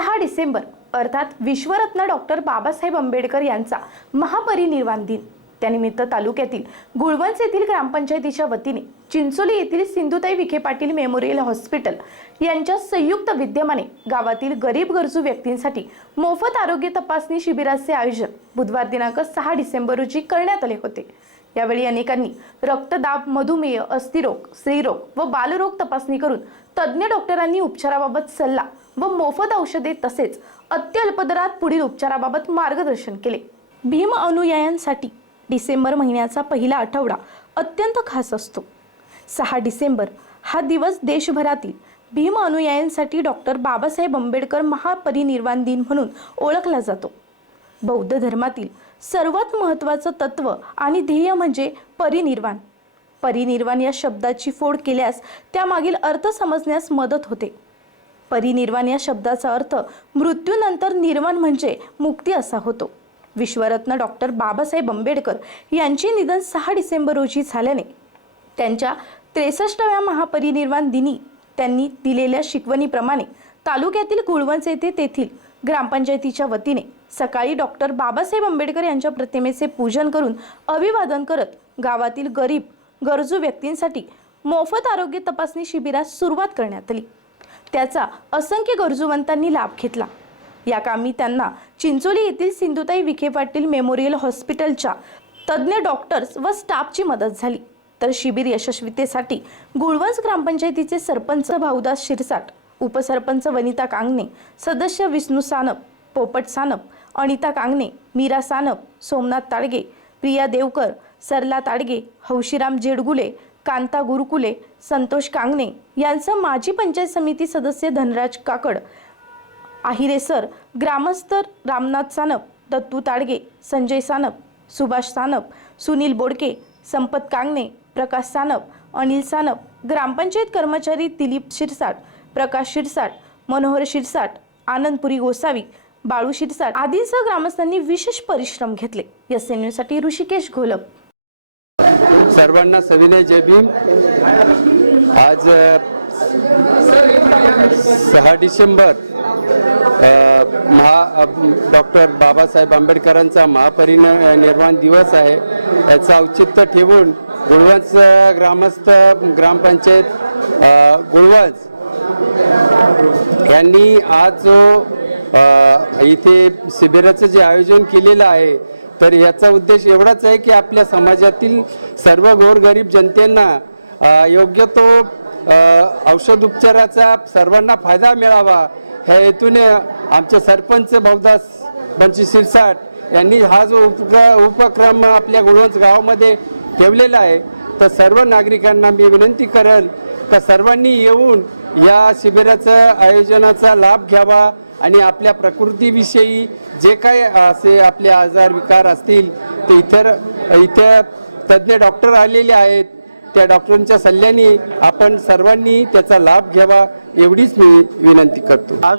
सहा डिसेंबर अर्थात विश्वरत्न डॉक्टर बाबासाहेब आंबेडकर यांचा महापरिनिर्वाण दिन. त्यानिमित्त तालुक्यातील गुळवंच येथील ग्रामपंचायतीच्या वतीने चिंचोली येथील सिंधुताई विखे पाटील मेमोरियल हॉस्पिटल यांच्या संयुक्त विद्यमाने गावातील गरीब गरजू व्यक्तींसाठी मोफत आरोग्य तपासणी शिबिराचे आयोजन बुधवार दिनांक सहा डिसेंबर रोजी करण्यात आले होते. यावेळी अनेकांनी रक्तदाब मधुमेह अस्थिरोग स्त्रीरोग व बालरोग तपासणी करून तज्ज्ञ डॉक्टरांनी उपचाराबाबत सल्ला व मोफत औषधे तसेच अत्यल्प दरात पुढील उपचाराबाबत मार्गदर्शन केले. भीम अनुयायांसाठी डिसेंबर महिन्याचा पहिला आठवडा अत्यंत खास असतो. सहा डिसेंबर हा दिवस देशभरातील भीम अनुयायांसाठी डॉक्टर बाबासाहेब आंबेडकर महापरिनिर्वाण दिन म्हणून ओळखला जातो. बौद्ध धर्मातील सर्वात महत्त्वाचं तत्व आणि ध्येय म्हणजे परिनिर्वाण. परिनिर्वाण या शब्दाची फोड केल्यास त्यामागील अर्थ समजण्यास मदत होते. परिनिर्वाण या शब्दाचा अर्थ मृत्यूनंतर निर्वाण म्हणजे मुक्ती असा होतो. विश्वरत्न डॉक्टर बाबासाहेब आंबेडकर यांचे निधन सहा डिसेंबर रोजी झाल्याने त्यांच्या त्रेसष्टव्या महापरिनिर्वाण दिनी त्यांनी दिलेल्या शिकवणीप्रमाणे तालुक्यातील गुळवंच येथे तेथील ग्रामपंचायतीच्या वतीने सकाळी डॉक्टर बाबासाहेब आंबेडकर यांच्या प्रतिमेचे पूजन करून अभिवादन करत गावातील गरीब गरजू व्यक्तींसाठी मोफत आरोग्य तपासणी शिबिरास सुरुवात करण्यात आली. त्याचा असंख्य गरजूवंतांनी लाभ घेतला. या कामी त्यांना चिंचोली येथील सिंधुताई विखे पाटील मेमोरियल हॉस्पिटलच्या तज्ज्ञ डॉक्टर्स व स्टाफची मदत झाली. तर शिबिर यशस्वीतेसाठी गुळवंज ग्रामपंचायतीचे सरपंच भाऊदास शिरसाट उपसरपंच वनिता कांगणे सदस्य विष्णू सानप पोपट सानप अनिता कांगणे मीरा सानप सोमनाथ ताडगे प्रिया देवकर सरला ताडगे हौशीराम जेडगुले कांता गुरुकुले संतोष कांगणे यांचं माजी पंचायत समिती सदस्य धनराज काकड आहिरे सर ग्रामस्थ रामनाथ सानप दत्तू ताडगे संजय सानप सुभाष सानप सुनील बोडके संपत कांगणे प्रकाश सानप अनिल सानप ग्रामपंचायत कर्मचारी दिलीप शिरसाट प्रकाश शिरसाट मनोहर शिरसाट आनंदपुरी गोसावी बाळू शिरसाट आदींसह ग्रामस्थांनी विशेष परिश्रम घेतले. एस एनसाठी ऋषिकेश घोलप. सर्वांना सविनय जय भीम. आज सहा डिसेंबर महा डॉक्टर बाबासाहेब आंबेडकरांचा महापरिनिर्वाण दिवस आहे. याचं औचित्य ठेवून गुळवंच ग्रामस्थ ग्रामपंचायत अ, गुळवंच यांनी आज जो इथे शिबिराचं जे आयोजन केलेलं आहे तर याचा उद्देश एवढाच आहे की आपल्या समाजातील सर्व गोरगरीब जनतेंना योग्य तो औषध उपचाराचा सर्वांना फायदा मिळावा. ह्या हेतूने आमचे सरपंच भाऊदास बंची शिरसाट यांनी हा जो उपक्र उपक्रम आपल्या गुळवंच गावामध्ये ठेवलेला आहे तर सर्व नागरिकांना मी विनंती करेल का सर्वांनी येऊन या शिबिराचं आयोजनाचा लाभ घ्यावा. आणि आपल्या प्रकृतीविषयी जे काही असे आपले आजार विकार असतील ते इतर इथं तज्ज्ञ डॉक्टर आलेले आहेत त्या डॉक्टरांच्या सल्ल्याने आपण सर्वांनी त्याचा लाभ घ्यावा एवढीच मी विनंती करतो. आज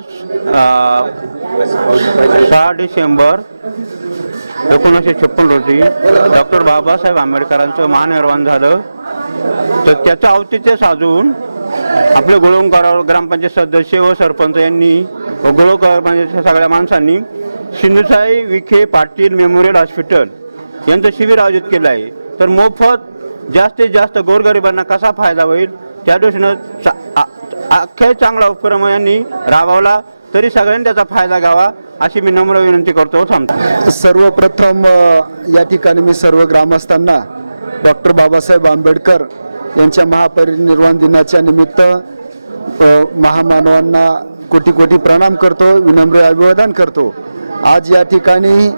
सहा डिसेंबर एकोणीसशे छप्पन रोजी डॉक्टर बाबासाहेब आंबेडकरांचं महानिर्वाण झालं. तर त्याचं औचित्य साधून आपले गोळवंकर ग्रामपंचायत सदस्य व सरपंच यांनी व म्हणजे सगळ्या माणसांनी सिंधुसाई विखे पाटील मेमोरियल हॉस्पिटल यांचं शिबिर आयोजित केलं आहे. तर मोफत जास्तीत जास्त गोरगरिबांना कसा फायदा होईल? त्या दृष्टीनं चा आ- चांगला उपक्रम यांनी राबवला तरी सगळ्यांनी त्याचा फायदा घ्यावा अशी मी नम्र विनंती करतो. थांबतो सर्वप्रथम या ठिकाणी मी सर्व ग्रामस्थांना डॉक्टर बाबासाहेब आंबेडकर यांच्या महापरिनिर्वाण दिनाच्या निमित्त महामानवांना कोटी कोटी प्रणाम करतो विनम्र अभिवादन करतो. आज या ठिकाणी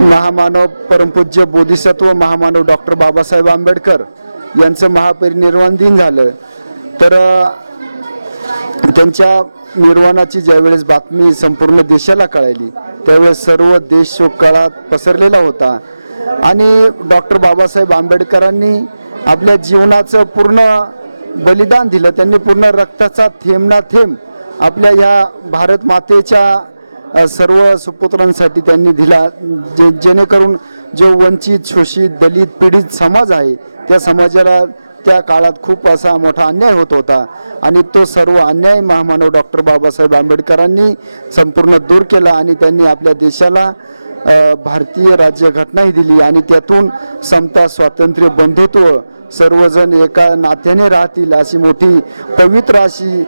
महामानव परमपूज्य बोधिसत्व महामानव डॉक्टर बाबासाहेब आंबेडकर यांचं महापरिनिर्वाण दिन झालं. तर त्यांच्या निर्वाणाची ज्यावेळेस बातमी संपूर्ण देशाला कळाली त्यावेळेस सर्व देश शोककाळात पसरलेला होता. आणि डॉक्टर बाबासाहेब आंबेडकरांनी आपल्या जीवनाचं पूर्ण बलिदान दिलं त्यांनी पूर्ण रक्ताचा थेंब ना थेंब आपल्या ह्या भारत मातेच्या सर्व सुपुत्रांसाठी त्यांनी दिला जे जेणेकरून जो वंचित शोषित दलित पीडित समाज आहे त्या समाजाला त्या काळात खूप असा मोठा अन्याय होत होता. आणि तो सर्व अन्याय महामानव डॉक्टर बाबासाहेब आंबेडकरांनी संपूर्ण दूर केला आणि त्यांनी आपल्या देशाला भारतीय राज्यघटनाही दिली आणि त्यातून समता स्वातंत्र्य बंधुत्व सर्वजण एका नात्याने राहतील अशी मोठी पवित्र अशी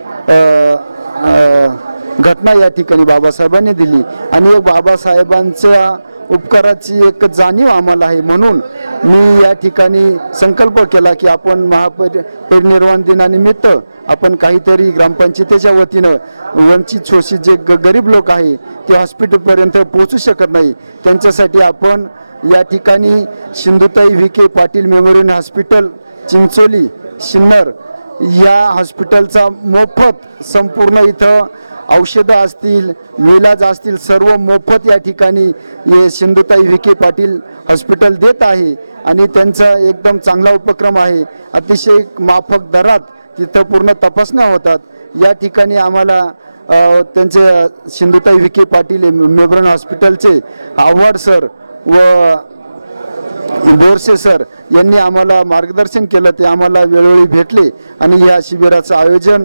घटना या ठिकाणी बाबासाहेबांनी दिली. आणि एक बाबासाहेबांच्या उपकाराची एक जाणीव आम्हाला आहे. म्हणून मी या ठिकाणी संकल्प केला की आपण महापरि परिनिर्वाण दिनानिमित्त आपण काहीतरी ग्रामपंचायतीच्या वतीनं वंचित शोषित जे ग गरीब लोक आहे ते हॉस्पिटलपर्यंत पोहोचू शकत नाही. त्यांच्यासाठी आपण या ठिकाणी Sindhutai V K Patil memorial hospital Chincholi Sinnar या हॉस्पिटलचा मोफत संपूर्ण इथं औषधं असतील विलाज असतील सर्व मोफत या ठिकाणी हे सिंधुताई विखे पाटील हॉस्पिटल देत आहे आणि त्यांचा एकदम चांगला उपक्रम आहे. अतिशय माफक दरात तिथं पूर्ण तपासण्या होतात. या ठिकाणी आम्हाला त्यांचे सिंधुताई विखे पाटील मेब्रन हॉस्पिटलचे आव्हाड सर व बोरसे सर यांनी आम्हाला मार्गदर्शन केलं ते आम्हाला वेळोवेळी भेटले आणि ह्या शिबिराचं आयोजन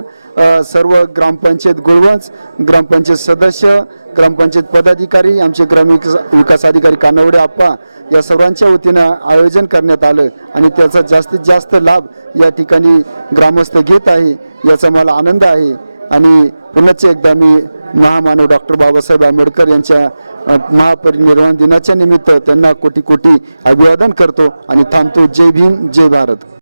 सर्व ग्रामपंचायत गुळवंच ग्रामपंचायत सदस्य ग्रामपंचायत पदाधिकारी आमचे ग्रामविकास विकास अधिकारी कानवडे आप्पा या सर्वांच्या वतीनं आयोजन करण्यात आलं आणि त्याचा जास्तीत जास्त लाभ या ठिकाणी ग्रामस्थ घेत आहे याचा मला आनंद आहे. आणि पुनश्च एकदा मी महामानव डॉक्टर बाबासाहेब आंबेडकर यांच्या महापरिनिर्वाण दिनाच्या निमित्त त्यांना कोटी कोटी अभिवादन करतो आणि थांबतो. जय भीम जय भारत.